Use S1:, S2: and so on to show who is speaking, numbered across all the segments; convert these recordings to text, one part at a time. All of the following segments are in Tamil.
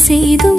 S1: செய்தும்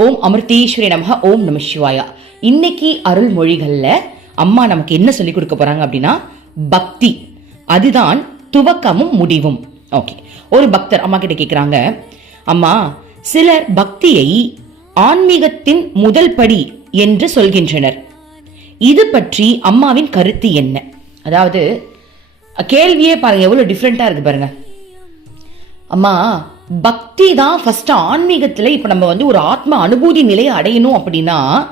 S2: ஓம் அமிர்தீஸ்வரி நமக ஓம் நம சிவாயா. இன்னைக்கு அருள்மொழிகளில் அம்மா நமக்கு என்ன சொல்லி கொடுக்க போறாங்க அப்படின்னா பக்தி. அதுதான் துவக்கமும் முடிவும். ஓகே ஒரு பக்தர் அம்மா கிட்ட கேட்குறாங்க அம்மா சிலர் பக்தியை ஆன்மீகத்தின் முதல் படி என்று சொல்கின்றனர். இது பற்றி அம்மாவின் கருத்து என்ன? அதாவது கேள்வியே பாருங்க எவ்வளோ டிஃப்ரெண்ட்டாக இருக்கு பாருங்க. அம்மா பக்தி தான் ஃபர்ஸ்ட் ஆன்மீகத்தில் இப்போ நம்ம வந்து ஒரு ஆத்ம அனுபூதி நிலையை அடையணும் அப்படின்னா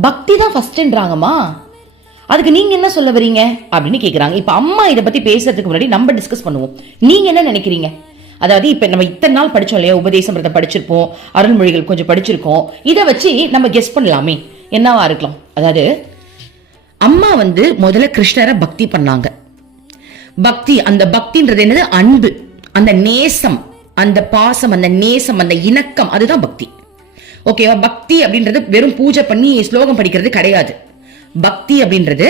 S2: பக்தி தான் ஃபர்ஸ்ட்ன்றாங்கம்மா அதுக்கு நீங்க என்ன சொல்ல வரீங்க? அப்படின்னு கேக்குறாங்க. இப்ப அம்மா இதை பத்தி பேசுறதுக்கு முன்னாடி நம்ம டிஸ்கஸ் பண்ணுவோம். நீங்க என்ன நினைக்கிறீங்க? அதாவது இப்ப நம்ம இத்தனை நாள் படிச்சோம் இல்லையா? உபதேசம் படிச்சிருப்போம். அருள்மொழிகள் கொஞ்சம் படிச்சிருக்கோம். இதை வச்சு நம்ம கெஸ் பண்ணலாமே. என்னவா இருக்கலாம்? அதாவது அம்மா வந்து முதல்ல கிருஷ்ணரை பக்தி பண்ணாங்க. பக்தி அந்த பக்தின்றது என்னது? அன்பு அந்த நேசம். அந்த பாசம் அந்த நேசம் அந்த இணக்கம் அதுதான் பக்தி. ஓகேவா பக்தி அப்படின்றது வெறும் பூஜை பண்ணி ஸ்லோகம் படிக்கிறது கிடையாது. பக்தி அப்படின்றது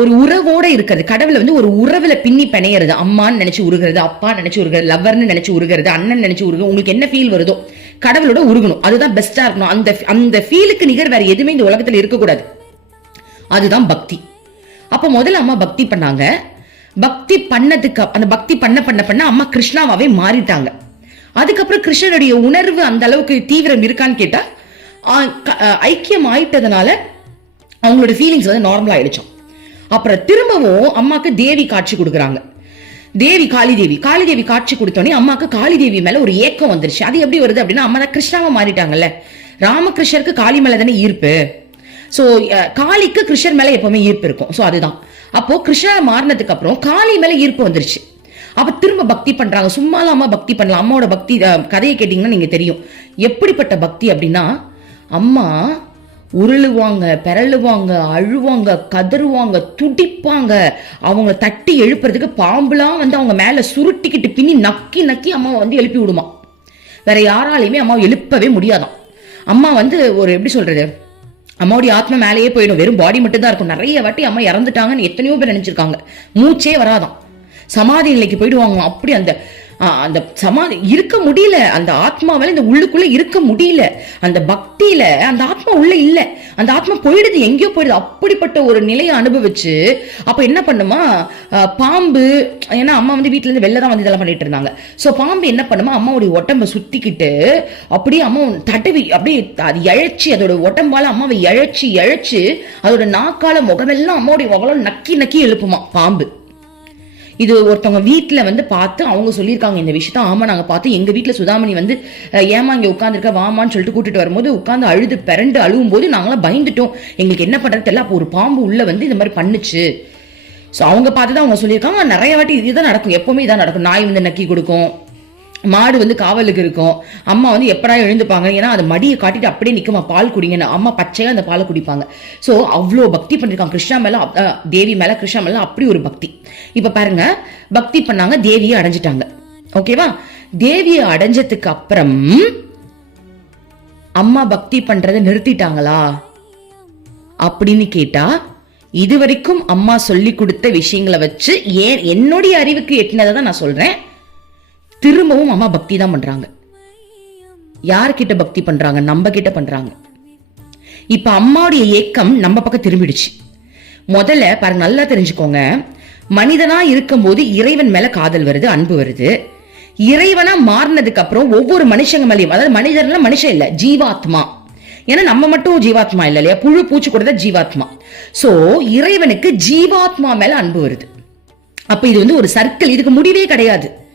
S2: ஒரு உறவோட இருக்கிறது. கடவுளை வந்து ஒரு உறவுல பின்னி பிணையிறது. அம்மான்னு நினைச்சு உருகிறது அப்பா நினைச்சு உருகிறது லவ்வர்னு நினைச்சு உருகிறது அண்ணன் நினைச்சு உருகு உங்களுக்கு என்ன ஃபீல் வருதோ கடவுளோட உருகணும். அதுதான் பெஸ்டா இருக்கணும். அந்த அந்த ஃபீலுக்கு நிகர் வேற எதுவுமே இந்த உலகத்துல இருக்கக்கூடாது. அதுதான் பக்தி. அப்ப முதல்ல அம்மா பக்தி பண்ணாங்க. பக்தி பண்ணதுக்கு அந்த பக்தி பண்ண பண்ண பண்ண அம்மா கிருஷ்ணாவாவே மாறிட்டாங்க. அதுக்கப்புறம் கிருஷ்ணனுடைய உணர்வு அந்த அளவுக்கு தீவிரம் இருக்கான்னு கேட்டா ஐக்கியம் ஆயிட்டதுனால அவங்களோட ஃபீலிங்ஸ் வந்து நார்மல் ஆயிடுச்சோம். அப்புறம் திரும்பவும் அம்மாக்கு தேவி காட்சி கொடுக்குறாங்க. தேவி காளி தேவி காளி தேவி காட்சி கொடுத்தோடனே அம்மாக்கு காளி தேவி மேல ஒரு ஏக்கம் வந்துருச்சு. அது எப்படி வருது அப்படின்னா அம்மா தான் கிருஷ்ணாவை மாறிட்டாங்கல்ல. ராமகிருஷ்ணருக்கு காளி மேல தானே ஈர்ப்பு. ஸோ uh, காளிக்கு கிருஷ்ணர் மேலே எப்பவுமே ஈர்ப்பு இருக்கும். ஸோ அதுதான். அப்போது கிருஷ்ணா மாறினதுக்கு அப்புறம் காளி மேலே ஈர்ப்பு வந்துருச்சு. அப்போ திரும்ப பக்தி பண்ணுறாங்க சும்மாலாம் அம்மா பக்தி பண்ணலாம். அம்மாவோட பக்தி கதையை கேட்டிங்கன்னா நீங்கள் தெரியும். எப்படிப்பட்ட பக்தி அப்படின்னா அம்மா உருளுவாங்க பிறழுவாங்க அழுவாங்க கதறுவாங்க துடிப்பாங்க. அவங்க தட்டி எழுப்புறதுக்கு பாம்புலாம் வந்து அவங்க மேலே சுருட்டிக்கிட்டு பின்னி நக்கி நக்கி அம்மாவை வந்து எழுப்பி விடுமா. வேற யாராலையுமே அம்மாவை எழுப்பவே முடியாதான். அம்மா வந்து ஒரு எப்படி சொல்றது அம்மாவுடைய ஆத்மா மேலேயே போயிடும். வெறும் பாடி மட்டும் தான் இருக்கும். நிறைய வாட்டி அம்மா இறந்துட்டாங்கன்னு எத்தனையோ பேர் நினைச்சிருக்காங்க. மூச்சே வராதாம். சமாதி நிலைக்கு போயிடுவாங்க அப்படி அந்த அந்த சமாதி இருக்க முடியல. அந்த ஆத்மாவால் இந்த உள்ளுக்குள்ள இருக்க முடியல. அந்த பக்தியில அந்த ஆத்மா உள்ள இல்லை. அந்த ஆத்மா போயிடுது எங்கேயோ போயிடுது. அப்படிப்பட்ட ஒரு நிலையை அனுபவிச்சு அப்ப என்ன பண்ணுமா? பாம்பு ஏன்னா அம்மா வந்து வீட்ல இருந்து வெளில தான் வந்து இதெல்லாம் பண்ணிட்டு இருந்தாங்க. சோ பாம்பு என்ன பண்ணுமா? அம்மாவுடைய உடம்ப சுத்திக்கிட்டு அப்படியே அம்மா தடவி அப்படியே அது இழைச்சி அதோட உடம்பால அம்மாவை இழைச்சி இழைச்சு அதோட நாக்கால முகமெல்லாம் அம்மாவுடைய முகம் நக்கி நக்கி எழுப்புமா பாம்பு. இது ஒருத்தவங்க வீட்டில் வந்து பார்த்து அவங்க சொல்லியிருக்காங்க இந்த விஷயத்த. ஆமாம் நாங்கள் பார்த்து எங்கள் வீட்டில் சுதாமணி வந்து ஏமா ஏம்மா உட்காந்துருக்க வாமான்னு சொல்லிட்டு கூட்டிட்டு வரும்போது உட்காந்து அழுது பிறண்டு அழுவும் போது நாங்களாம் பயந்துட்டோம். எங்களுக்கு என்ன பண்றது தெரியல. அப்போ ஒரு பாம்பு உள்ள வந்து இந்த மாதிரி பண்ணுச்சு. ஸோ அவங்க பார்த்து தான் அவங்க சொல்லியிருக்காங்க. நிறைய வாட்டி இதுதான் நடக்கும். எப்பவுமே இதான் நடக்கும். நாய் வந்து நக்கி கொடுக்கும். மாடு வந்து காவலுக்கு இருக்கும். அம்மா வந்து எப்படா எழுந்துப்பாங்க? ஏன்னா அது மடியை காட்டிட்டு அப்படியே நிற்குமா பால் குடிங்கன்னு. அம்மா பச்சையாக அந்த பாலை குடிப்பாங்க. ஸோ அவ்வளோ பக்தி பண்ணியிருக்காங்க கிருஷ்ணா மேலே தேவி மேலே கிருஷ்ணா மேலே அப்படி ஒரு பக்தி. இப்போ பாருங்க பக்தி பண்ணாங்க தேவியை அடைஞ்சிட்டாங்க. ஓகேவா தேவியை அடைஞ்சதுக்கு அப்புறம் அம்மா பக்தி பண்றதை நிறுத்திட்டாங்களா? அப்படின்னு கேட்டா இதுவரைக்கும் அம்மா சொல்லி கொடுத்த விஷயங்களை வச்சு ஏன் என்னுடைய அறிவுக்கு எட்டினதை தான் நான் சொல்றேன். திரும்பவும் அம்மா பக்தி தான் பண்றாங்க. யார்கிட்ட பக்தி பண்றாங்க? நம்ம கிட்ட பண்றாங்க. இப்ப அம்மாவுடைய ஏக்கம் நம்ம பக்கம் திரும்பிடுச்சு. முதல்ல பாருங்க நல்லா தெரிஞ்சுக்கோங்க. மனிதனா இருக்கும்போது இறைவன் மேல காதல் வருது அன்பு வருது. இறைவனா மாறினதுக்கு அப்புறம் ஒவ்வொரு மனுஷங்க மேலேயும் அதாவது மனிதர்ல மனுஷன் இல்ல ஜீவாத்மா. ஏன்னா நம்ம மட்டும் ஜீவாத்மா இல்ல இல்லையா? புழு பூச்சி கூட தான் ஜீவாத்மா. சோ இறைவனுக்கு ஜீவாத்மா மேல அன்பு வருது. அப்ப இது வந்து ஒரு சர்க்கிள் இதுக்கு முடிவே கிடையாது.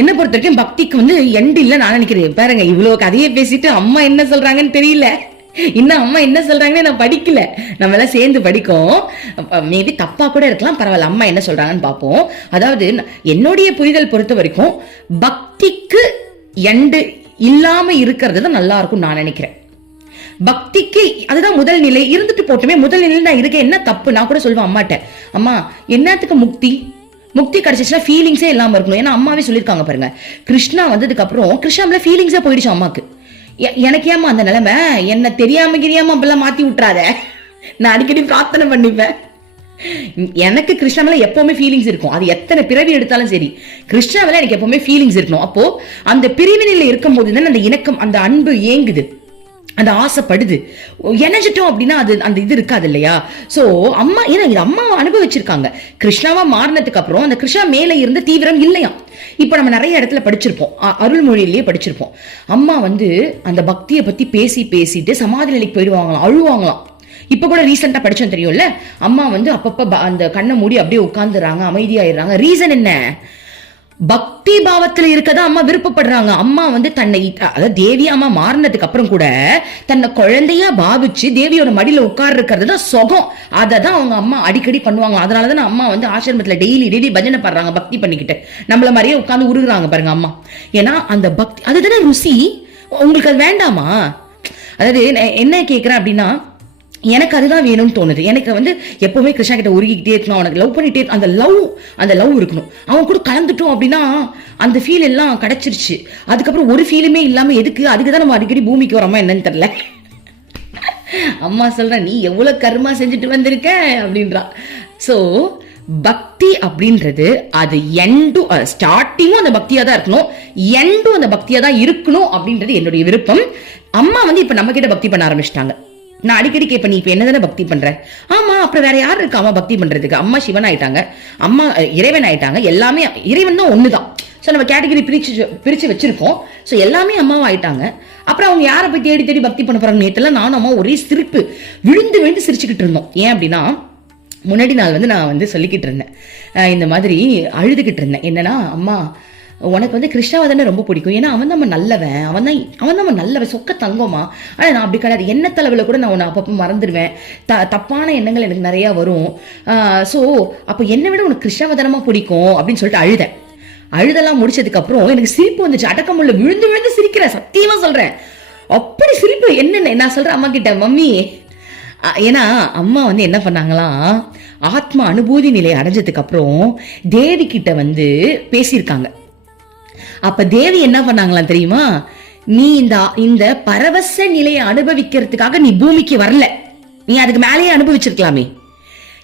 S2: என்ன பொறுத்த வரைக்கும் பக்திக்கு வந்து எண்டு இல்ல நான் நினைக்கிறேன். பாருங்க இவ்வளவு கதையை பேசிட்டு அம்மா என்ன சொல்றாங்கன்னு தெரியல. இன்னும் அம்மா என்ன சொல்றாங்கன்னு நான் படிக்கல. நம்ம எல்லாம் சேர்ந்து படிக்கும். மேபி தப்பா கூட இருக்கலாம் பரவாயில்ல அம்மா என்ன சொல்றாங்கன்னு பார்ப்போம். அதாவது என்னுடைய புரிதல் பொறுத்த வரைக்கும் பக்திக்கு எண்டு இல்லாம இருக்கிறது தான் நல்லா இருக்கும் நான் நினைக்கிறேன். பக்திக்கு அதுதான் முதல் நிலை. இருந்துட்டு போட்டுமே முதல் நிலையில் நான் இருக்கேன். என்ன தப்பு? நான் கூட சொல்லுவேன் அம்மாட்ட. அம்மா என்னத்துக்கு முக்தி? முக்தி கிடைச்சிச்சுன்னா ஃபீலிங்ஸே இல்லாமல் இருக்கணும். ஏன்னா அம்மாவே சொல்லியிருக்காங்க பாருங்க. கிருஷ்ணா வந்ததுக்கு அப்புறம் ஃபீலிங்ஸே போயிடுச்சு அம்மாவுக்கு எனக்கு ஏமா அந்த நிலைமை? என்னை தெரியாம கிரியாம அப்பெல்லாம் மாத்தி விட்டுறாத. நான் அடிக்கடி பிரார்த்தனை பண்ணிப்பேன். எனக்கு கிருஷ்ணாவில் எப்பவுமே ஃபீலிங்ஸ் இருக்கும். அது எத்தனை பிறவி எடுத்தாலும் சரி. கிருஷ்ணாவில் எனக்கு எப்பவுமே ஃபீலிங்ஸ் இருக்கணும். அப்போ அந்த பிரிவினையில இருக்கும்போது தான் அந்த இணக்கம் அந்த அன்பு ஏங்குது அந்த ஆசைப்படுது. இணைஞ்சிட்டோம் அப்படின்னா அது அந்த இது இருக்காது இல்லையா? ஸோ அம்மா ஏன்னா இது அம்மா அனுபவிச்சிருக்காங்க. கிருஷ்ணாவா மாறினதுக்கு அப்புறம் அந்த கிருஷ்ணா மேலே இருந்த தீவிரம் இல்லையா இப்போ நம்ம நிறைய இடத்துல படிச்சிருப்போம். அருள்மொழியிலேயே படிச்சிருப்போம். அம்மா வந்து அந்த பக்தியை பற்றி பேசி பேசிட்டு சமாதி நிலைக்கு போயிடுவாங்களாம் அழுவாங்களாம். இப்போ கூட ரீசெண்டாக படித்தோம் தெரியும்ல? அம்மா வந்து அப்பப்போ ப- அந்த கண்ணை மூடி அப்படியே உட்கார்ந்துறாங்க அமைதியாயிடுறாங்க. ரீசன் என்ன? பக்தி பாவத்துல இருக்கதான் அம்மா விருப்பப்படுறாங்க. அம்மா வந்து தன்னை அதாவது தேவி அம்மா மாறினதுக்கு அப்புறம் கூட தன்னை குழந்தையா பாவிச்சு தேவியோட மடியில உட்கார் இருக்கிறது தான் சுகம். அதை தான் அவங்க அம்மா அடிக்கடி பண்ணுவாங்க. அதனாலதான் அம்மா வந்து ஆசிரமத்துல டெய்லி டெய்லி பஜனை பண்றாங்க பக்தி பண்ணிக்கிட்டு. நம்மள மாதிரியே உட்காந்து உருகுறாங்க பாருங்க அம்மா. ஏன்னா அந்த பக்தி அதுதானே ருசி? உங்களுக்கு அது வேண்டாமா? அதாவது என்ன கேக்குறேன் அப்படின்னா எனக்கு அதுதான் வேணும்னு தோணுது. எனக்கு வந்து எப்பவுமே கிருஷ்ணா கிட்ட உருகிக்கிட்டே இருக்கணும். அவனுக்கு லவ் பண்ணிட்டே அந்த லவ் அந்த லவ் இருக்கணும். அவன் கூட கலந்துட்டோம் அப்படின்னா அந்த ஃபீல் எல்லாம் கிடைச்சிருச்சு. அதுக்கப்புறம் ஒரு ஃபீலுமே இல்லாம எதுக்கு? அதுக்கு தான் நம்ம அடிக்கடி பூமிக்கு வரோமா என்னன்னு தெரியல. அம்மா சொல்ற நீ எவ்வளவு கர்மா செஞ்சுட்டு வந்திருக்க? அப்படின்றா. சோ பக்தி அப்படின்றது அது எண்டும் ஸ்டார்டிங்கும் அந்த பக்தியா தான் இருக்கணும். எண்டும் அந்த பக்தியா தான் இருக்கணும் அப்படின்றது என்னுடைய விருப்பம். அம்மா வந்து இப்ப நம்ம கிட்ட பக்தி பண்ண ஆரம்பிச்சிட்டாங்க. நான் அடிக்கடி கேட்பேன் நீ இப்ப என்னதானே பக்தி பண்ற? ஆமா அப்புறம் வேற யார் இருக்கா? அம்மா பக்தி பண்றதுக்கு? அம்மா சிவன் ஆயிட்டாங்க. அம்மா இறைவன் ஆயிட்டாங்க. எல்லாமே இறைவன் தான் ஒண்ணுதான். ஸோ நம்ம கேட்டகரி பிரிச்சு பிரிச்சு வச்சிருக்கோம். ஸோ எல்லாமே அம்மாவும் ஆயிட்டாங்க. அப்புறம் அவங்க யாரை போய் தேடி தேடி பக்தி பண்ண போறாங்க நேற்றுலாம் நானும் அம்மா ஒரே சிரிப்பு விழுந்து விழுந்து சிரிச்சுக்கிட்டு இருந்தோம். ஏன் அப்படின்னா முன்னாடி நாள் வந்து நான் வந்து சொல்லிக்கிட்டு இருந்தேன். இந்த மாதிரி அழுதுகிட்டு இருந்தேன். என்னன்னா அம்மா உனக்கு வந்து கிருஷ்ணாவை தானே ரொம்ப பிடிக்கும். ஏன்னா அவன் தான் நல்லவன். அவன் தான் அவன் தான் நல்லவன். சொக்க தங்கமா. ஆனால் நான் அப்படி கிடையாது. என்ன தலைவில் கூட நான் உன்னை அப்பப்போ மறந்துடுவேன். த தப்பான எண்ணங்கள் எனக்கு நிறையா வரும். ஸோ அப்போ என்னை விட உனக்கு கிருஷ்ணாவதனமாக பிடிக்கும்? அப்படின்னு சொல்லிட்டு அழுதேன். அழுதெல்லாம் முடிச்சதுக்கப்புறம் எனக்கு சிரிப்பு வந்துச்சு. அடக்க முடியல விழுந்து விழுந்து சிரிக்கிறேன். சத்தியமாக சொல்கிறேன் அப்படி சிரிப்பு என்னென்ன நான் சொல்கிறேன் அம்மா கிட்ட மம்மி அ, ஏன்னா அம்மா வந்து என்ன பண்ணாங்களாம் ஆத்மா அனுபூதி நிலை அடைஞ்சதுக்கு அப்புறம் தேவி கிட்ட வந்து பேசியிருக்காங்க. அப்ப தேவி என்ன பண்ணாங்களாம் தெரியுமா? நீ இந்த இந்த பரவச நிலையை அனுபவிக்கிறதுக்காக நீ பூமிக்கு வரல. நீ அதுக்கு மேலேயே அனுபவிச்சிருக்கலாமே.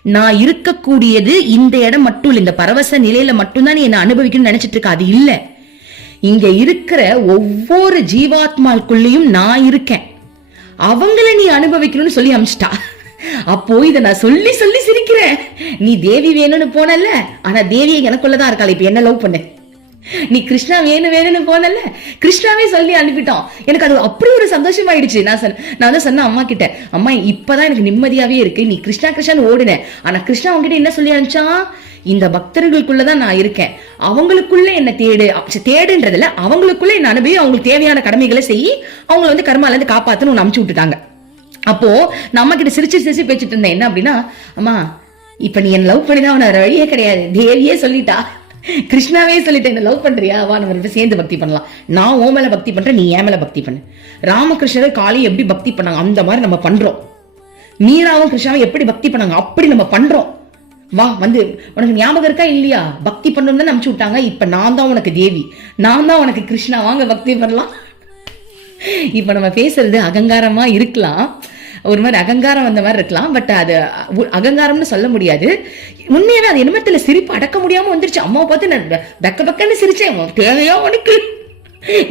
S2: நான் இருக்கக்கூடியது இந்த இடம் மட்டும் இல்லை இந்த பரவச நிலையில மட்டும்தான் நீ என்ன அனுபவிக்கணும்னு நினைச்சிட்டு இருக்க. அது இல்லை. இங்க இருக்கிற ஒவ்வொரு ஜீவாத்மாக்குள்ளேயும் நான் இருக்கேன். அவங்கள நீ அனுபவிக்கணும்னு சொல்லி அமிச்சிட்டா. அப்போ இத நான் சொல்லி சொல்லி சிரிக்கிறேன். நீ தேவி வேணும்னு போனல ஆனா தேவி எனக்குள்ளதான் இருக்காள் இப்ப என்ன லவ் பண்ண? நீ கிருஷ்ணா வேணும் வேணும்னு போனல கிருஷ்ணாவே சொல்லி அனுப்பிட்டோம் எனக்கு அது அப்படி ஒரு சந்தோஷமாயிடுச்சு. நான் சொன்ன நான் வந்து சொன்னேன் அம்மா கிட்ட அம்மா இப்பதான் எனக்கு நிம்மதியாவே இருக்கு. நீ கிருஷ்ணா கிருஷ்ணான்னு ஓடுன. ஆனா கிருஷ்ணா உங்ககிட்ட என்ன சொல்லி அனுப்பிச்சான் இந்த பக்தர்களுக்குள்ளதான் நான் இருக்கேன். அவங்களுக்குள்ள என்ன தேடு. தேடுன்றதுல அவங்களுக்குள்ள என்ன அனுபவி அவங்களுக்கு தேவையான கடமைகளை செய்யி அவங்களை வந்து கர்மால இருந்து காப்பாத்துன்னு ஒன்று அமுச்சு விட்டுட்டாங்க. அப்போ நான் அம்மா கிட்ட சிரிச்சு சிரிச்சு பேச்சுட்டு இருந்தேன். என்ன அப்படின்னா அம்மா இப்ப நீ என்ன லவ் பண்ணிதான் அவன வழியே கிடையாது. தேவியே சொல்லிட்டா. கிருஷ்ணாவே சொல்லிட்டேன் என்ன லவ் பண்றியா? வா நம்ம ரெண்டு சேர்ந்து பக்தி பண்ணலாம். நான் ஓ மேல பக்தி பண்றேன் நீ ஏன் மேல பக்தி பண்ணு. ராமகிருஷ்ணர் காளி எப்படி பக்தி பண்ணாங்க? அந்த மாதிரி நம்ம பண்றோம். மீராவும் கிருஷ்ணாவும் எப்படி பக்தி பண்ணாங்க? அப்படி நம்ம பண்றோம். வா வந்து உனக்கு ஞாபகம் இருக்கா? இல்லையா? பக்தி பண்ணணும் தான் அனுப்பிச்சு விட்டாங்க. இப்ப நான் தான் உனக்கு தேவி. நான் தான் உனக்கு கிருஷ்ணா. வாங்க பக்தி பண்ணலாம். இப்ப நம்ம பேசுறது அகங்காரமா இருக்கலாம். ஒரு மாதிரி அகங்காரம் வந்த மாதிரி இருக்கலாம். பட் அது அகங்காரம்னு சொல்ல முடியாது. உண்மையாவே அது என்னமத்துல சிரிப்பு அடக்க முடியாம வந்துருச்சு. அம்மாவை பார்த்து நான் பக்க பெக்க சிரிச்சேன். உனக்கு தேவையா உனக்கு?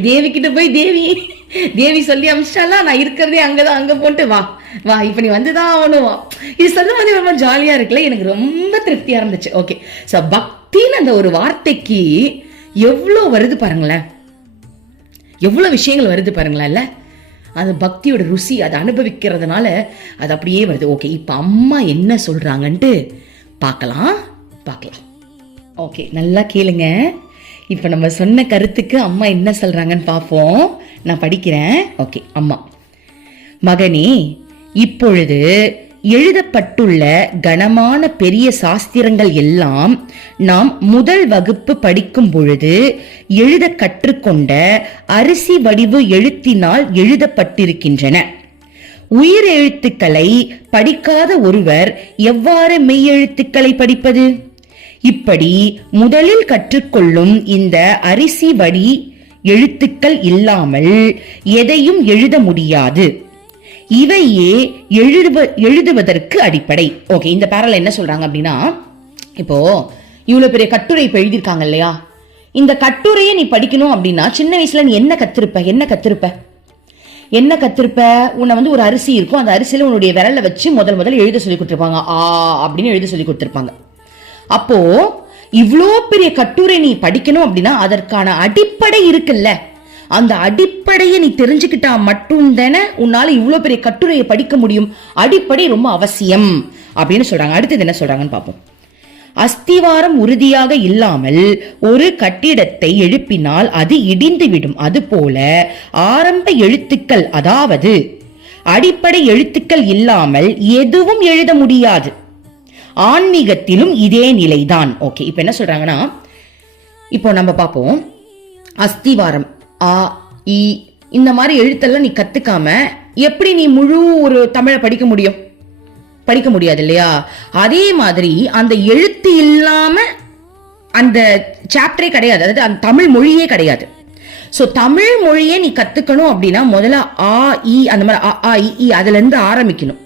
S2: தேவி கிட்ட போய் தேவி தேவி சொல்லி அமிச்சிட்டாலா நான் இருக்கிறதே அங்கதான். அங்க போட்டு வா. வா இப்ப நீ வந்துதான் ஆகணும். வா. இது சொல்லும் போது ரொம்ப ஜாலியா இருக்குல்ல? எனக்கு ரொம்ப திருப்தியா இருந்துச்சு. ஓகே சோ பக்தின்னு அந்த ஒரு வார்த்தைக்கு எவ்வளவு வருது பாருங்களேன். எவ்வளவு விஷயங்கள் வருது பாருங்களேன்ல? அந்த பக்தியோட ருசி அதை அனுபவிக்கிறதுனால அது அப்படியே வருது. ஓகே இப்போ அம்மா என்ன சொல்றாங்கன்ட்டு பார்க்கலாம். பார்க்கலாம். ஓகே நல்லா கேளுங்க. இப்போ நம்ம சொன்ன கருத்துக்கு அம்மா என்ன சொல்கிறாங்கன்னு பார்ப்போம். நான் படிக்கிறேன். ஓகே அம்மா. மகனே இப்பொழுது எழுதப்பட்டுள்ள கனமான பெரிய சாஸ்திரங்கள் எல்லாம் நாம் முதல் வகுப்பு படிக்கும் பொழுது எழுத கற்றுக்கொண்ட அரிசி வடிவு எழுத்தினால் எழுதப்பட்டிருக்கின்றன. உயிர் எழுத்துக்களை படிக்காத ஒருவர் எவ்வாறு மெய்யெழுத்துக்களை படிப்பது? இப்படி முதலில் கற்றுக்கொள்ளும் இந்த அரிசி வடி எழுத்துக்கள் இல்லாமல் எதையும் எழுத முடியாது. இவையே எழுதுவ எழுதுவதற்கு அடிப்படை. ஓகே இந்த பேரல என்ன சொல்றாங்க அப்படின்னா இப்போ இவ்வளவு பெரிய கட்டுரை இப்ப எழுதியிருக்காங்க இல்லையா? இந்த கட்டுரையை நீ படிக்கணும் அப்படின்னா சின்ன வயசுல நீ என்ன கத்திருப்ப? என்ன கத்திருப்ப? என்ன கத்திருப்ப? உன்னை வந்து ஒரு அரிசி இருக்கும். அந்த அரிசியில் உன்னுடைய விரலை வச்சு முதல் முதல்ல எழுத சொல்லி கொடுத்துருப்பாங்க. ஆ அப்படின்னு எழுத சொல்லி கொடுத்துருப்பாங்க. அப்போ இவ்வளோ பெரிய கட்டுரை நீ படிக்கணும் அப்படின்னா அதற்கான அடிப்படை இருக்குல்ல. அந்த அடிப்படையை நீ தெரிஞ்சுக்கிட்டா மட்டும் தானே உன்னால இவ்வளோ பெரிய கட்டுரையை படிக்க முடியும். அடிப்படை ரொம்ப அவசியம். அப்படின்னு சொல்றாங்க. அடுத்தது என்ன சொல்றாங்கன்னு பார்ப்போம். அஸ்திவாரம் உறுதியாக இல்லாமல் ஒரு கட்டிடத்தை எழுப்பினால் அது இடிந்துவிடும். அதுபோல ஆரம்ப எழுத்துக்கள் அதாவது அடிப்படை எழுத்துக்கள் இல்லாமல் எதுவும் எழுத முடியாது. ஆன்மீகத்திலும் இதே நிலைதான். ஓகே இப்போ என்ன சொல்றாங்கன்னா இப்போ நம்ம பார்ப்போம். அஸ்திவாரம் ஆ இ இந்த மாதிரி எழுத்தெல்லாம் நீ கத்துக்காம எப்படி நீ முழு ஒரு தமிழை படிக்க முடியும்? படிக்க முடியாது இல்லையா அதே மாதிரி அந்த எழுத்து இல்லாம அந்த சாப்டரே கிடையாது. அதாவது அந்த தமிழ் மொழியே கிடையாது. ஸோ தமிழ் மொழியை நீ கற்றுக்கணும் அப்படின்னா முதல்ல ஆ இ அந்த மாதிரி அ, ஆ இ, அதுலேருந்து ஆரம்பிக்கணும்.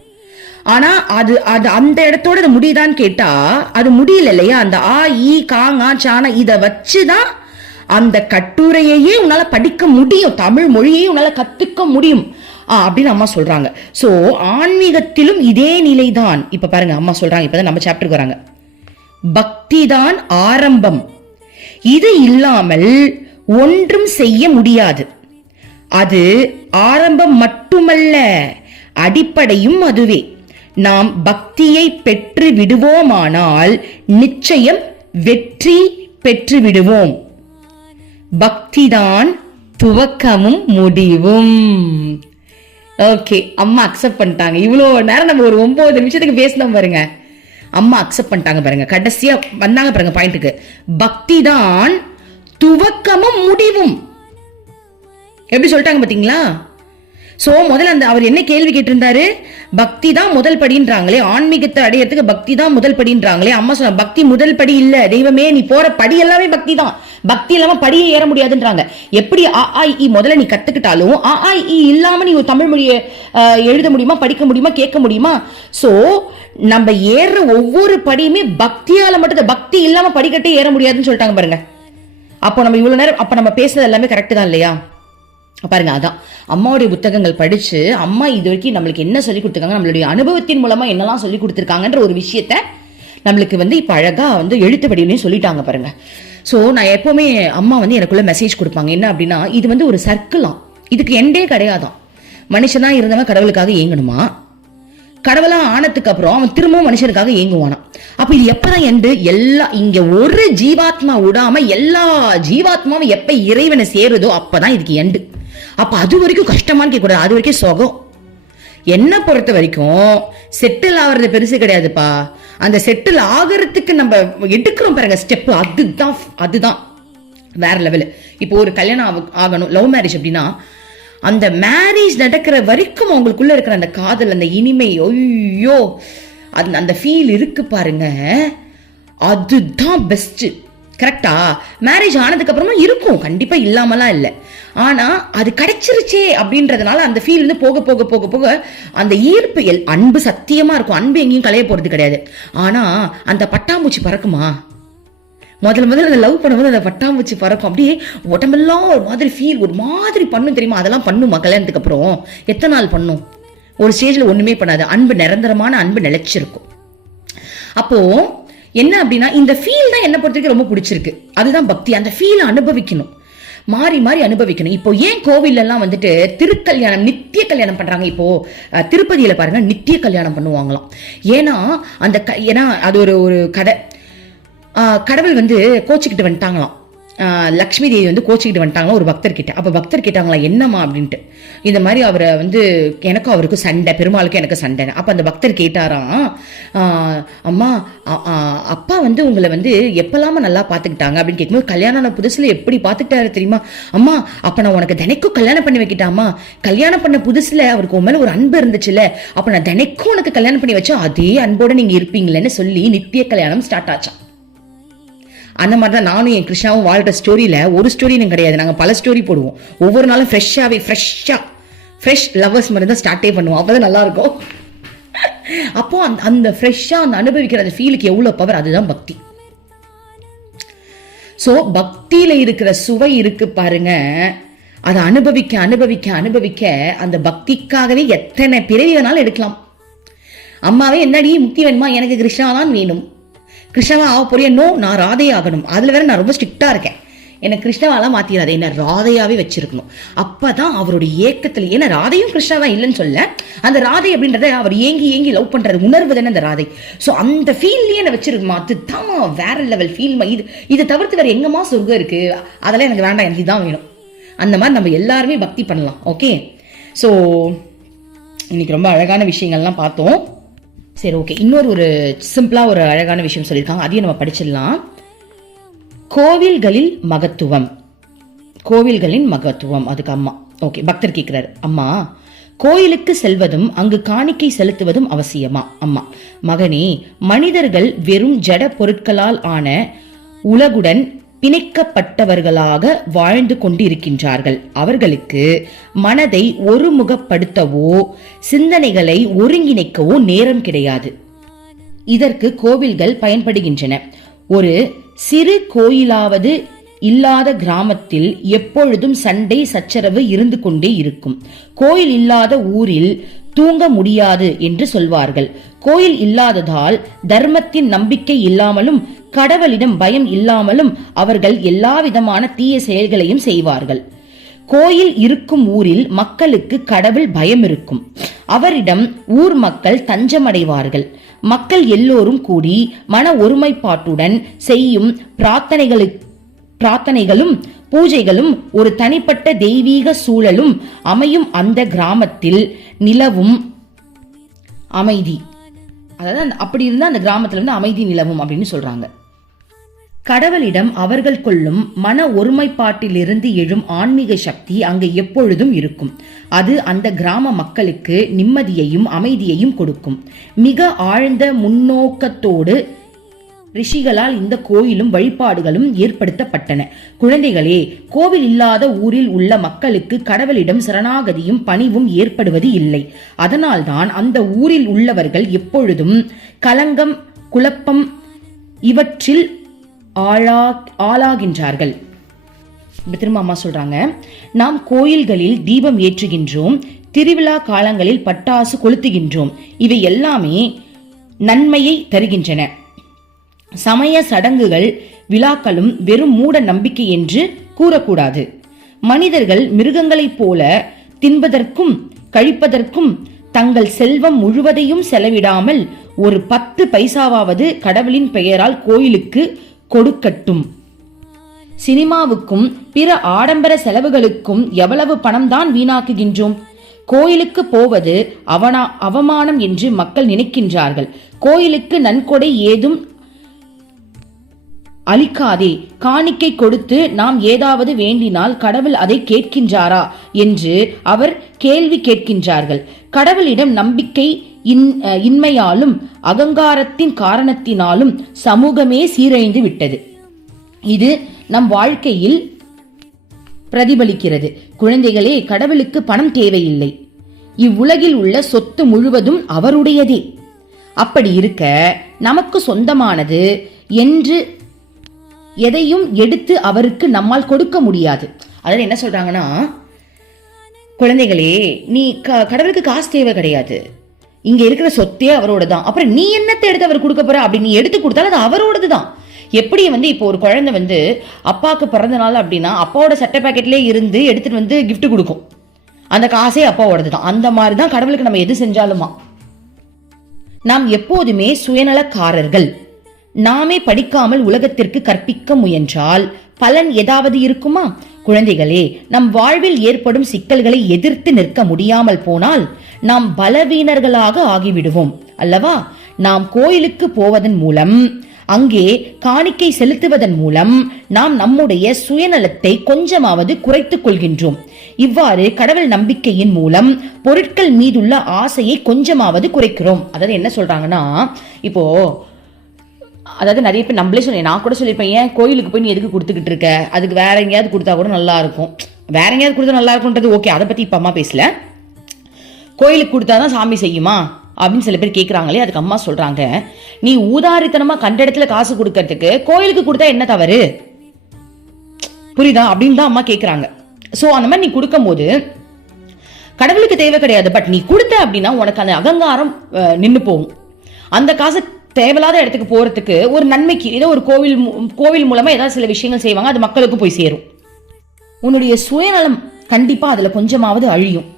S2: ஆனால் அது அது அந்த இடத்தோட அது முடியுதான்னு கேட்டால் அது முடியல இல்லையா? அந்த ஆ இ காங்கா சானா இதை வச்சு தான் அந்த கட்டுரையையே உன்னால் படிக்க முடியும். தமிழ் மொழியையும் உன்னால் கற்றுக்க முடியும். அப்படின்னு அம்மா சொல்கிறாங்க ஸோ ஆன்மீகத்திலும் இதே நிலை தான் இப்போ பாருங்க அம்மா சொல்கிறாங்க இப்போ தான் நம்ம சாப்டருக்கு வராங்க. பக்திதான் ஆரம்பம். இது இல்லாமல் ஒன்றும் செய்ய முடியாது. அது ஆரம்பம் மட்டுமல்ல அடிப்படையும் அதுவே. நாம் பக்தியை பெற்று விடுவோமானால் நிச்சயம் வெற்றி பெற்று விடுவோம். பக்திதான் துவக்கமும் முடிவும். ஓகே அம்மா அக்செப்ட் பண்ணிட்டாங்க. இவ்வளோ நேரம் நம்ம ஒரு ஒம்பது நிமிஷத்துக்கு பேசினோம் பாருங்க. அம்மா அக்செப்ட் பண்ணிட்டாங்க பாருங்க. கடைசியா வந்தாங்க பாருங்க பாயிண்ட்டுக்கு பக்தி தான் துவக்கமும் முடிவும். எப்படி சொல்லிட்டாங்க பாத்தீங்களா? ஸோ முதல்ல அந்த அவர் என்ன கேள்வி கேட்டிருந்தாரு? பக்தி தான் முதல் படின்றாங்களே. ஆன்மீகத்தை அடையிறதுக்கு பக்தி தான் முதல் படின்றாங்களே. அம்மா சொன்ன பக்தி முதல் படி இல்ல. தெய்வமே நீ போற படி எல்லாமே பக்தி தான். பக்தி இல்லாம படியே ஏற முடியாதுன்றாங்க. எப்படி ஆ ஆ இ முதல்ல நீ கத்துக்கிட்டாலும் ஆ ஆ இ இல்லாம நீ ஒரு தமிழ் மொழியை எழுத முடியுமா படிக்க முடியுமா கேட்க முடியுமா? ஸோ நம்ம ஏறுற ஒவ்வொரு படியுமே பக்தியால மட்டும் பக்தி இல்லாம படிக்கட்டே ஏற முடியாதுன்னு சொல்லிட்டாங்க பாருங்க. அப்போ நம்ம இவ்வளவு நேரம் அப்ப நம்ம பேசுனது எல்லாமே கரெக்ட் தான் இல்லையா? பாருங்க அதான். அம்மாவுடைய புத்தகங்கள் படிச்சு அம்மா இது வரைக்கும் நம்மளுக்கு என்ன சொல்லி கொடுத்துருக்காங்க நம்மளுடைய அனுபவத்தின் மூலமா என்னெல்லாம் சொல்லி கொடுத்துருக்காங்கன்ற ஒரு விஷயத்த நம்மளுக்கு வந்து இப்போ அழகா வந்து எழுத்துப்படியிலையும் சொல்லிட்டாங்க பாருங்க. ஸோ நான் எப்பவுமே அம்மா வந்து எனக்குள்ள மெசேஜ் கொடுப்பாங்க. என்ன அப்படின்னா இது வந்து ஒரு சர்க்கிளாம் இதுக்கு எண்டே கிடையாதான் மனுஷனா இருந்தவன் கடவுளுக்காக இயங்கணுமா கடவுளா ஆனதுக்கு அப்புறம் அவன் திரும்பவும் மனுஷனுக்காக ஏங்குவானாம். அப்ப இது எப்பதான் எண்டு எல்லா இங்க ஒரு ஜீவாத்மா விடாம எல்லா ஜீவாத்மாவும் எப்ப இறைவனை சேருதோ அப்பதான் இதுக்கு எண்டு அப்போ அது வரைக்கும் கஷ்டமான்னு கேட்கக்கூடாது அது வரைக்கும் சுகம். என்னை பொறுத்த வரைக்கும் செட்டில் ஆகுறது பெருசு கிடையாதுப்பா. அந்த செட்டில் ஆகிறதுக்கு நம்ம எடுக்கிறோம் பாருங்க ஸ்டெப்பு அதுதான் அதுதான். வேற லெவலு இப்போ ஒரு கல்யாணம் ஆகணும் லவ் மேரேஜ் அப்படின்னா அந்த மேரேஜ் நடக்கிற வரைக்கும் அவங்களுக்குள்ள இருக்கிற அந்த காதல் அந்த இனிமை ஐயோ அந்த அந்த ஃபீல் இருக்கு பாருங்க. அதுதான் பெஸ்ட்டு கரெக்டா மேரேஜ் ஆனதுக்கு அப்புறமா இருக்கும். கண்டிப்பா இல்லாமலாம் இல்லை. ஆனா அது கிடைச்சிருச்சே அப்படின்றதுனால அந்த ஃபீல் வந்து போக போக போக போக அந்த ஈர்ப்பு எல் அன்பு சத்தியமா இருக்கும். அன்பு எங்கேயும் கலைய போறது கிடையாது. ஆனா அந்த பட்டாம்பூச்சி பறக்குமா? முதல்ல முதல்ல அந்த லவ் பண்ணும்போது அந்த பட்டாம்பூச்சி பறக்கும். அப்படியே உடம்பெல்லாம் ஒரு மாதிரி ஃபீல் ஒரு மாதிரி பண்ணும் தெரியுமா? அதெல்லாம் பண்ணுமா கல்யாணத்துக்கு அப்புறம்? எத்தனை நாள் பண்ணும்? ஒரு ஸ்டேஜில் ஒன்றுமே பண்ணாது. அன்பு நிரந்தரமான அன்பு நிலைச்சிருக்கும். அப்போது என்ன அப்படின்னா இந்த ஃபீல் தான் என்ன பொறுத்த ரொம்ப பிடிச்சிருக்கு. அதுதான் பக்தி. அந்த ஃபீலை அனுபவிக்கணும். மாறி மாறி அனுபவிக்கணும். இப்போ ஏன் கோவில்லாம் வந்துட்டு திருக்கல்யாணம் நித்திய கல்யாணம் பண்றாங்க? இப்போ திருப்பதியில பாருங்க நித்திய கல்யாணம் பண்ணுவாங்களாம். ஏன்னா அந்த க- ஏன்னா அது ஒரு ஒரு கடை. கடவுள் வந்து கோச்சிக்கிட்டு வந்துட்டாங்களாம். லக்ஷ்மி தேவி வந்து கோச்சிக்கிட்டு வந்துட்டாங்களா ஒரு பக்தர் கிட்ட அப்போ பக்தர் கேட்டாங்களா என்னம்மா? அப்படின்ட்டு. இந்த மாதிரி அவரை வந்து எனக்கும் அவருக்கும் சண்டை பெருமாளுக்கும் எனக்கு சண்டை. அப்போ அந்த பக்தர் கேட்டாராம் அம்மா அ- அப்பா வந்து உங்களை வந்து எப்பலாம நல்லா பார்த்துக்கிட்டாங்க? அப்படின்னு கேட்கும்போது கல்யாணம் ஆன புதுசில் எப்படி பார்த்துக்கிட்டாரு தெரியுமா? அம்மா அப்போ நான் உனக்கு தினைக்கும் கல்யாணம் பண்ணி வைக்கிட்டாமா? கல்யாணம் பண்ண புதுசில் அவருக்கு உன் மேலே ஒரு அன்பு இருந்துச்சுல அப்போ நான் தினைக்கும் உனக்கு கல்யாணம் பண்ணி வச்சா அதே அன்போடு நீங்கள் இருப்பீங்களேன்னு சொல்லி நித்திய கல்யாணம் ஸ்டார்ட் ஆச்சான் அந்த மாதிரி தான் நானும் என் கிருஷ்ணாவும் வாழ்கிற ஸ்டோரியில் ஒரு ஸ்டோரின்னு கிடையாது. நாங்கள் பல ஸ்டோரி போடுவோம். ஒவ்வொரு நாளும் ஃப்ரெஷ்ஷாகவே ஃப்ரெஷ்ஷாக ஃப்ரெஷ் லவர்ஸ் மாதிரி தான் ஸ்டார்ட்டே பண்ணுவோம். அப்பதான் நல்லா இருக்கும் அப்போ அந்த அந்த ஃப்ரெஷ்ஷாக அந்த அனுபவிக்கிற அந்த ஃபீலுக்கு எவ்வளோ பவர் அதுதான் பக்தி. ஸோ பக்தியில் இருக்கிற சுவை இருக்கு பாருங்க. அதை அனுபவிக்க அனுபவிக்க அனுபவிக்க அந்த பக்திக்காகவே எத்தனை பிறவி வேணாலும் எடுக்கலாம். அம்மாவே என்னடி முக்தி வேணுமா? எனக்கு கிருஷ்ணா தான் வேணும். கிருஷ்ணாவா? ஆக போறிய நோ நான் ராதே ஆகணும். அதில் வேற நான் ரொம்ப ஸ்ட்ரிக்டாக இருக்கேன். என்னை கிருஷ்ணவாலாம் மாற்றிடாது என்னை ராதையாவே வச்சிருக்கணும். அப்பதான் அவருடைய ஏக்கத்தில் ஏன்னா ராதையும் கிருஷ்ணா தான் இல்லைன்னு சொல்ல. அந்த ராதை அப்படின்றத அவர் ஏங்கி ஏங்கி லவ் பண்ணுறது உணர்வு தானே அந்த ராதை. ஸோ அந்த ஃபீல்லையே என்ன வச்சிருக்குமா அதுதான் வேற லெவல் ஃபீல் இது இதை தவிர்த்து வேறு எங்கம்மா சொர்க்கம் இருக்கு? அதெல்லாம் எனக்கு வேண்டாம் எனக்கு இதுதான் வேணும். அந்த மாதிரி நம்ம எல்லாருமே பக்தி பண்ணலாம் ஓகே ஸோ இன்னைக்கு ரொம்ப அழகான விஷயங்கள்லாம் பார்த்தோம். சரி ஓகே இன்னொரு ஒரு சிம்பிளாக ஒரு அழகான விஷயம் சொல்லியிருக்காங்க. அதையும் நம்ம படிச்சிடலாம். கோவில்களில் மகத்துவம். கோவில்களின் மகத்துவம் அதுக்கு அம்மா. ஓகே பக்தர் கேட்கிறாரு அம்மா கோயிலுக்கு செல்வதும் அங்கு காணிக்கை செலுத்துவதும் அவசியமா? அம்மா மகனே மனிதர்கள் வெறும் ஜட பொருட்களால் ஆன உலகுடன் பிணைக்கப்பட்டவர்களாக வாழ்ந்து கொண்டிருக்கின்றார்கள். அவர்களுக்கு மனதை ஒருமுகப்படுத்தவோ சிந்தனைகளை ஒருங்கிணைக்கவோ நேரம் கிடையாது. இதற்கு கோவில்கள் பயன்படுகின்றன. ஒரு சிறு கோயிலாவது இல்லாத கிராமத்தில் எப்பொழுதும் சண்டை சச்சரவு இருந்து கொண்டே இருக்கும். கோயில் இல்லாத ஊரில் தூங்க முடியாது என்று சொல்வார்கள். கோயில் இல்லாததால் தர்மத்தின் நம்பிக்கை இல்லாமலும் கடவுளிடம் பயம் இல்லாமலும் அவர்கள் எல்லாவிதமான தீய செயல்களையும் செய்வார்கள். கோயில் இருக்கும் ஊரில் மக்களுக்கு கடவுள் பயம் இருக்கும். அவரிடம் ஊர் மக்கள் தஞ்சமடைவார்கள். மக்கள் எல்லோரும் கூடி மன ஒருமைப்பாட்டுடன் செய்யும் பிரார்த்தனைகளுக்கு பிரார்த்தனைகளும் பூஜைகளும் ஒரு தனிப்பட்ட தெய்வீக சூழலும் அமையும் அந்த கிராமத்தில் நிலவும் அமைதி. அதாவது அப்படி இருந்தால் அந்த கிராமத்தில் வந்து அமைதி நிலவும் அப்படின்னு சொல்றாங்க. கடவுளிடம் அவர்கள் கொள்ளும் மன ஒருமைப்பாட்டிலிருந்து எழும் ஆன்மீக சக்தி அங்கு எப்பொழுதும் இருக்கும். அது அந்த கிராம மக்களுக்கு நிம்மதியையும் அமைதியையும் கொடுக்கும். மிக ஆழ்ந்த முன்னோக்கத்தோடு ரிஷிகளால் இந்த கோயிலும் வழிபாடுகளும் ஏற்படுத்தப்பட்டன. குழந்தைகளே கோவில் இல்லாத ஊரில் உள்ள மக்களுக்கு கடவுளிடம் சரணாகதியும் பணிவும் ஏற்படுவது இல்லை. அதனால்தான் அந்த ஊரில் உள்ளவர்கள் எப்பொழுதும் கலங்கம் குழப்பம் இவற்றில் ஆளா ஆளாகின்றார்கள். திரும்ப அம்மா சொல்றாங்க நாம் கோயில்களில் தீபம் ஏற்றுகின்றோம் திருவிழா காலங்களில் பட்டாசு கொளுத்துகின்றோம். இவை எல்லாமே நன்மையை தருகின்றன. சமய சடங்குகள் விழாக்களும் வெறும் மூட நம்பிக்கை என்று கூறக்கூடாது. மனிதர்கள் மிருகங்களைப் போல தின்பதற்கும் கழிப்பதற்கும் தங்கள் செல்வம் முழுவதையும் செலவிடாமல் ஒரு பத்து பைசாவாவது கடவுளின் பெயரால் கோயிலுக்கு கொடுக்கட்டும். சினிமாவுக்கும் பிற ஆடம்பர செலவுகளுக்கும் எவ்வளவு பணம் தான் வீணாக்குகின்றோம்? கோயிலுக்கு போவது அவனா அவமானம் என்று மக்கள் நினைக்கின்றார்கள். கோயிலுக்கு நன்கொடை ஏதும் அளிக்காதே. காணிக்கை கொடுத்து நாம் ஏதாவது வேண்டினால் கடவுள் அதை கேட்கின்றாரா? என்று அவர் கேள்வி கேட்கின்றார்கள். கடவுளிடம் நம்பிக்கை இன்- இன்மையாலும் அகங்காரத்தின் காரணத்தினாலும் சமூகமே சீரழிந்து விட்டது. இது நம் வாழ்க்கையில் பிரதிபலிக்கிறது. குழந்தைகளே கடவுளுக்கு பணம் தேவையில்லை. இவ்வுலகில் உள்ள சொத்து முழுவதும் அவருடையதே. அப்படி இருக்க நமக்கு சொந்தமானது என்று எதையும் எடுத்து அவருக்கு நம்மால் கொடுக்க முடியாது. அதாவது என்ன சொல்றாங்கன்னா குழந்தைகளே நீ கடவுளுக்கு காசு தேவை கிடையாது. இங்க இருக்கிற சொத்தே அவரோட தான் அப்புறம் நீ என்னத்தை எடுத்து அவர் கொடுக்க போற? அப்படி நீ எடுத்து கொடுத்தாலும் அது அவரோடது தான் எப்படி வந்து இப்போ ஒரு குழந்தை வந்து அப்பாவுக்கு பிறந்த நாள் அப்படின்னா அப்பாவோட சட்டை பாக்கெட்லயே இருந்து எடுத்துட்டு வந்து கிஃப்ட் கொடுக்கும். அந்த காசே அப்பாவோடது தான் அந்த மாதிரி தான் கடவுளுக்கு நம்ம எது செஞ்சாலுமா? நாம் எப்போதுமே சுயநலக்காரர்கள். நாமே படிக்காமல் உலகத்திற்கு கற்பிக்க முயன்றால் பலன் ஏதாவது இருக்குமா? குழந்தைகளே நம் வாழ்வில் ஏற்படும் சிக்கல்களை எதிர்த்து நிற்க முடியாமல் போனால் நாம் பலவீனர்களாக ஆகிவிடுவோம் அல்லவா? நாம் கோயிலுக்கு போவதன் மூலம் அங்கே காணிக்கை செலுத்துவதன் மூலம் நாம் நம்முடைய சுயநலத்தை கொஞ்சமாவது குறைத்துக் கொள்கின்றோம். இவ்வாறு கடவுள் நம்பிக்கையின் மூலம் பொருட்கள் மீதுள்ள ஆசையை கொஞ்சமாவது குறைக்கிறோம். அதாவது என்ன சொல்றாங்கன்னா இப்போ அதாவது நிறைய பேர் நம்மளே சொல்லி நான் கூட சொல்லியிருப்பேன் ஏன் கோயிலுக்கு போய் நீ எதுக்கு கொடுத்துக்கிட்டு இருக்க? அதுக்கு வேற எங்கேயாவது கொடுத்தா கூட நல்லா இருக்கும். வேற எங்கேயாவது கொடுத்தா நல்லா இருக்கும்ன்றது ஓகே அதை பத்தி இப்ப அம்மா பேசல. கோயிலுக்கு கொடுத்தாதான் சாமி செய்யுமா? அப்படின்னு சில பேர் கேட்குறாங்களே அதுக்கு அம்மா சொல்றாங்க. நீ ஊதாரித்தனமாக கண்ட இடத்துல காசு கொடுக்கறதுக்கு கோயிலுக்கு கொடுத்தா என்ன தவறு? புரியுதா? அப்படின்னு தான் அம்மா கேட்குறாங்க ஸோ அந்த மாதிரி நீ கொடுக்கும்போது கடவுளுக்கு தேவை கிடையாது பட் நீ கொடுத்த அப்படின்னா உனக்கு அந்த அகங்காரம் நின்று போகும். அந்த காசு தேவையில்லாத இடத்துக்கு போகிறதுக்கு ஒரு நன்மைக்கு ஏதோ ஒரு கோவில் மூ- கோவில் மூலமாக ஏதாவது சில விஷயங்கள் செய்வாங்க அது மக்களுக்கு போய் சேரும். உன்னுடைய சுயநலம் கண்டிப்பாக அதில் கொஞ்சமாவது அழியும்.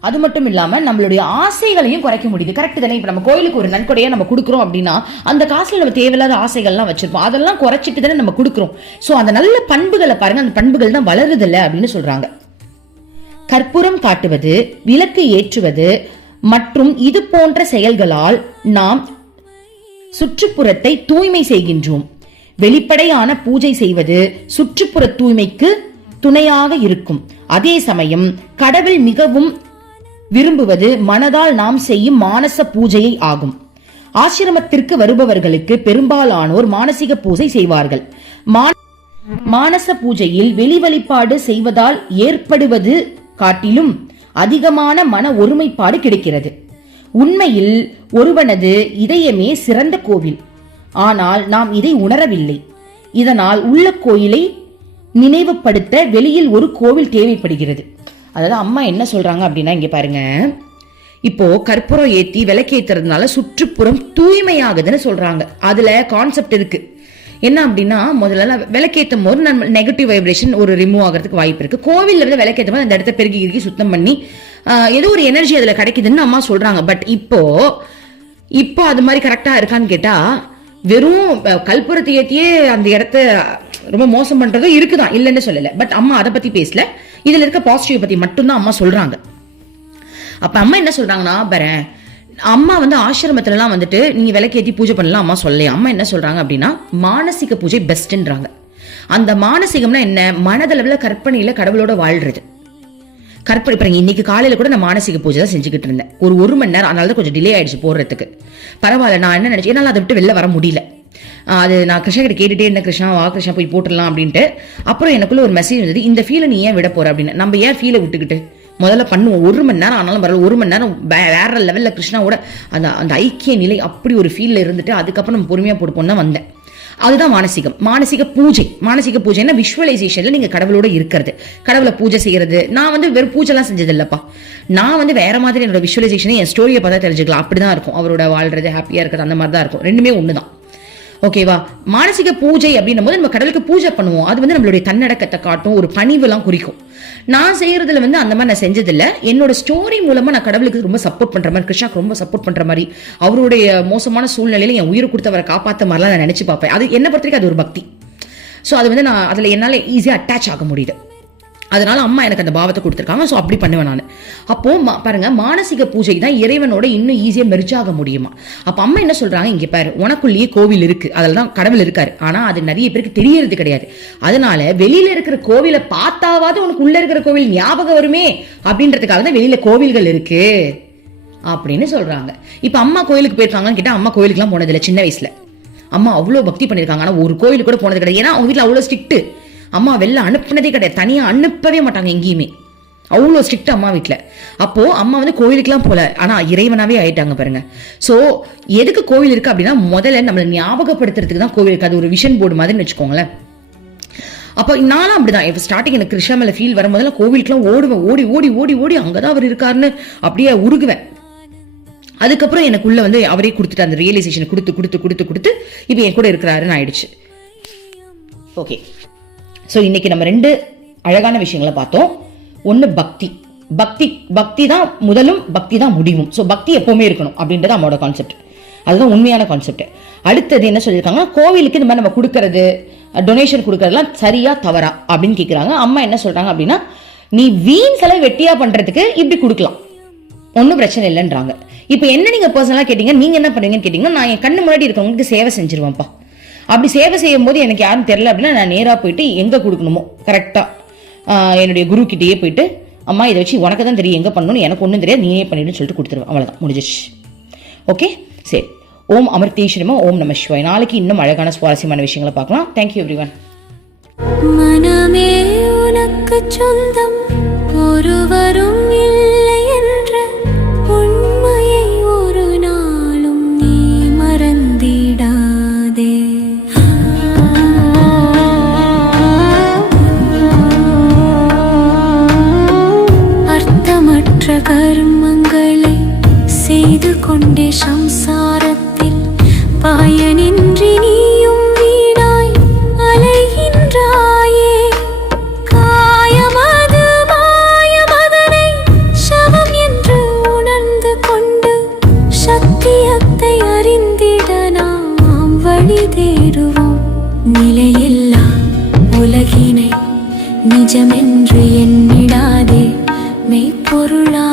S2: அது மட்டும் இல்லாம நம்மளுடைய ஆசைகளையும் குறைக்க முடியுது. கரெக்ட் தானே? இப்ப நம்ம கோயிலுக்கு ஒரு நன்கொடையாக நம்ம கொடுக்குறோம் அப்படின்னா அந்த காசுல நம்ம தேவையில்லாத ஆசைகள்லாம் வச்சிருப்போம். அதெல்லாம் குறைச்சிட்டு தானே நம்ம கொடுக்குறோம். ஸோ அந்த நல்ல பண்புகளை பாருங்க. அந்த பண்புகள் தான் வளருதில்ல அப்படின்னு சொல்றாங்க. கற்பூரம் காட்டுவது விளக்கு ஏற்றுவது மற்றும் இது போன்ற செயல்களால் நாம் சுற்றுப்புறத்தை தூய்மை செய்கின்றோம். வெளிப்படையான பூஜை செய்வது சுற்றுப்புற தூய்மைக்கு துணையாக இருக்கும். அதே சமயம் கடவுள் மிகவும் விரும்புவது மனதால் நாம் செய்யும் மானச பூஜையை ஆகும். ஆசிரமத்திற்கு வருபவர்களுக்கு பெரும்பாலானோர் மானசீக பூஜை செய்வார்கள். மா- மானச பூஜையில் வெளி வழிபாடு செய்வதால் ஏற்படுவது காட்டிலும் அதிகமான மன ஒருமைப்பாடு கிடைக்கிறது. உண்மையில் ஒருவனது இதயமே சிறந்த கோவில். ஆனால் நாம் இதை உணரவில்லை. இதனால் உள்ள கோயிலை நினைவுபடுத்த வெளியில் ஒரு கோவில் தேவைப்படுகிறது. அதாவது அம்மா என்ன சொல்றாங்க அப்படின்னா இங்க பாருங்க. இப்போ கற்பூரம் ஏத்தி விளக்கேத்துறதுனால சுற்றுப்புறம் தூய்மையாகுதுன்னு சொல்றாங்க. அதுல கான்செப்ட் இருக்கு. என்ன அப்படின்னா முதல்ல விளக்கேற்றும் போது நம்ம நெகட்டிவ் வைப்ரேஷன் ஒரு ரிமூவ் ஆகிறதுக்கு வாய்ப்பு இருக்கு. கோவில்ல வந்து விளக்கேற்றும் போது அந்த இடத்த பெருகி சுத்தம் பண்ணி ஏதோ ஒரு எனர்ஜி அதில் கிடைக்குதுன்னு அம்மா சொல்கிறாங்க பட் இப்போ இப்போ அது மாதிரி கரெக்டாக இருக்கான்னு கேட்டால் வெறும் கல்புரத்தை ஏற்றியே அந்த இடத்த ரொம்ப மோசம் பண்ணுறதும் இருக்குதான் இல்லைன்னு சொல்லலை. பட் அம்மா அதை பற்றி பேசல. இதில் இருக்க பாசிட்டிவ் பற்றி மட்டும்தான் அம்மா சொல்கிறாங்க அப்போ அம்மா என்ன சொல்கிறாங்கன்னா பரேன் அம்மா வந்து ஆசிரமத்துலலாம் வந்துட்டு நீங்கள் விளக்கேற்றி பூஜை பண்ணலாம் அம்மா சொல்லலையே. அம்மா என்ன சொல்கிறாங்க அப்படின்னா மானசீக பூஜை பெஸ்ட்டுன்றாங்க அந்த மானசீகம்னா என்ன? மனதளவில் கற்பனையில் கடவுளோட வாழ்றது. கற்பனை பாருங்க இன்னைக்கு காலையில கூட நான் மானசீக பூஜை தான் செஞ்சுக்கிட்டு இருந்தேன். ஒரு ஒரு மணி நேரம் அதனால தான் கொஞ்சம் டிலே ஆயிடுச்சு போடுறதுக்கு பரவாயில்ல நான் என்ன நினைச்சேன் என்னால் அதை விட்டு வெளில வர முடியல. அது நான் கிருஷ்ணகிட்ட கேட்டுட்டே இருந்தேன் கிருஷ்ணா வா கிருஷ்ணா போய் போட்டுடலாம் அப்படின்ட்டு. அப்புறம் எனக்குள்ள ஒரு மெசேஜ் வந்தது இந்த ஃபீலை நீ ஏன் விட போற அப்படின்னு. நம்ம ஏன் ஃபீலை விட்டுக்கிட்டு? முதல்ல பண்ணுவோம் ஒரு மணி நேரம் ஆனாலும் பரவாயில்ல ஒரு மணி நேரம் வே- வேற லெவல்ல கிருஷ்ணாவோட அந்த அந்த ஐக்கிய நிலை அப்படி ஒரு ஃபீல்ல இருந்துட்டு அதுக்கப்புறம் நம்ம பொறுமையா போட்டு தான் வந்தேன். அதுதான் மானசீகம். மானசீக பூஜை. மானசீக பூஜைன்னா விஷுவலைசேஷன்ல நீங்க கடவுளோட இருக்கிறது. கடவுளை பூஜை செய்யறது. நான் வந்து வெறும் பூஜைலாம் செஞ்சது இல்லப்பா நான் வந்து வேற மாதிரி என்னோட விஷுவலைசேஷனை என் ஸ்டோரியை பார்த்தா தெரிஞ்சுக்கலாம். அப்படிதான் இருக்கும். அவரோட வாழ்றது ஹாப்பியா இருக்கிறது அந்த மாதிரி தான் இருக்கும். ரெண்டுமே ஒண்ணுதான். ஓகேவா மானசீக பூஜை அப்படின்னும் போது நம்ம கடலுக்கு பூஜை பண்ணுவோம். அது வந்து நம்மளுடைய தன்னடக்கத்தை காட்டும் ஒரு பணிவுலாம் குறிக்கும். நான் செய்யறதுல வந்து அந்த மாதிரி நான் செஞ்சதில்ல. என்னோட ஸ்டோரி மூலமா நான் கடவுளுக்கு ரொம்ப சப்போர்ட் பண்ற மாதிரி கிருஷ்ணாக்கு ரொம்ப சப்போர்ட் பண்ற மாதிரி அவருடைய மோசமான சூழ்நிலையில என் உயிரை கொடுத்தவரை காப்பாத்த மாதிரிலாம் நான் நினைச்சு பார்ப்பேன். அது என்ன பொறுத்த வரைக்கும் அது ஒரு பக்தி. ஸோ அது வந்து நான் அதில் என்னால் ஈஸியாக அட்டாச் ஆக முடியுது. அதனால அம்மா எனக்கு அந்த பாவத்தை கொடுத்துருக்காங்க. ஸோ அப்படி பண்ணுவேன் நான். அப்போ மா- பாருங்க மானசீக பூஜை தான் இறைவனோட இன்னும் ஈஸியாக மெரிச்சாக முடியுமா? அப்போ அம்மா என்ன சொல்றாங்க? இங்கே பாரு உனக்குள்ளேயே கோவில் இருக்கு. அதில் தான் கடவுள் இருக்காரு. ஆனால் அது நிறைய பேருக்கு தெரியறது கிடையாது. அதனால வெளியில இருக்கிற கோவிலை பார்த்தாவது உனக்கு உள்ள இருக்கிற கோவில் ஞாபகம் வருமே? அப்படின்றதுக்காக தான் வெளியில கோவில்கள் இருக்கு. அப்படின்னு சொல்றாங்க. இப்போ அம்மா கோயிலுக்கு போயிருக்காங்கன்னு கேட்டால் அம்மா கோயிலுக்குலாம் போனதில்லை சின்ன வயசுல. அம்மா அவ்வளோ பக்தி பண்ணியிருக்காங்க. ஆனால் ஒரு கோயிலுக்கு கூட போனது கிடையாது. ஏன்னா அவங்க வீட்டில் அவ்வளோ ஸ்ட்ரிக்ட்டு. அம்மா வெளில அனுப்புனதே கிடையாது. தனியாக அனுப்பவே மாட்டாங்க எங்கேயுமே. அவ்வளோ ஸ்ட்ரிக்ட் அம்மா வீட்டில் அப்போது அம்மா வந்து கோயிலுக்குலாம் போகல ஆனால் இறைவனாகவே ஆயிட்டாங்க பாருங்க. ஸோ எதுக்கு கோவில் இருக்குது அப்படின்னா முதல்ல நம்மளை ஞாபகப்படுத்துறதுக்கு தான் கோவில் இருக்குது அது ஒரு விஷன் போர்டு மாதிரின்னு வச்சுக்கோங்களேன். அப்போ நானும் அப்படிதான். இப்போ ஸ்டார்டிங் எனக்கு கிருஷ்ணா மேலே ஃபீல் வரும்போதெல்லாம் கோவிலுக்குலாம் ஓடுவேன். ஓடி ஓடி ஓடி ஓடி அங்கே தான் அவர் இருக்காருன்னு அப்படியே உருகுவேன். அதுக்கப்புறம் எனக்குள்ள வந்து அவரே கொடுத்துட்டு அந்த ரியலைசேஷன் கொடுத்து கொடுத்து கொடுத்து கொடுத்து இப்போ என் கூட இருக்கிறாருன்னு ஆயிடுச்சு. ஓகே ஸோ இன்னைக்கு நம்ம ரெண்டு அழகான விஷயங்களை பார்த்தோம். ஒன்று பக்தி. பக்தி பக்தி தான் முதலும் பக்தி தான் முடிவும். ஸோ பக்தி எப்போவுமே இருக்கணும் அப்படின்றது நம்மளோட கான்செப்ட் அதுதான் உண்மையான கான்செப்ட் அடுத்தது என்ன சொல்லியிருக்காங்க கோவிலுக்கு இந்த மாதிரி நம்ம கொடுக்கறது டொனேஷன் கொடுக்கறதுலாம் சரியா தவறா அப்படின்னு கேட்குறாங்க அம்மா என்ன சொல்கிறாங்க அப்படின்னா நீ வீண் செலவு வெட்டியா பண்ணுறதுக்கு இப்படி கொடுக்கலாம். ஒன்றும் பிரச்சனை இல்லைன்றாங்க. இப்போ என்ன நீங்கள் பர்சனலாக கேட்டீங்க நீங்கள் என்ன பண்ணுவீங்கன்னு கேட்டிங்கன்னா நான் என் கண்ணு முன்னாடி இருக்கவங்களுக்கு சேவை செஞ்சிருவேன்ப்பா. அப்படி சேவை செய்யும் போது எனக்கு யாரும் தெரில அப்படின்னா நான் நேராக போயிட்டு எங்கே கொடுக்கணுமோ? கரெக்டாக என்னுடைய குரு கிட்டேயே போயிட்டு அம்மா இதை வச்சு உனக்கு தான் தெரியும் எங்கே பண்ணணும்னு எனக்கு ஒன்றும் தெரியாது நீயே பண்ணிடுன்னு சொல்லிட்டு கொடுத்துருவேன். அவ்வளோதான் முடிஞ்சிச்சு ஓகே சரி. ஓம் அமர்த்தீஸ்வரமா ஓம் நம சிவாய். நாளைக்கு இன்னும் அழகான சுவாரஸ்யமான விஷயங்களை பார்க்கலாம். தேங்க்யூ எவ்ரி ஒன்
S1: மனமே உனக்கு சொந்தம் ஒருவரும் இல்லை. தேடுவோம் நிலையில்லா உலகினை நிஜமென்று எண்ணிடாதே. மெய்ப்பொருளா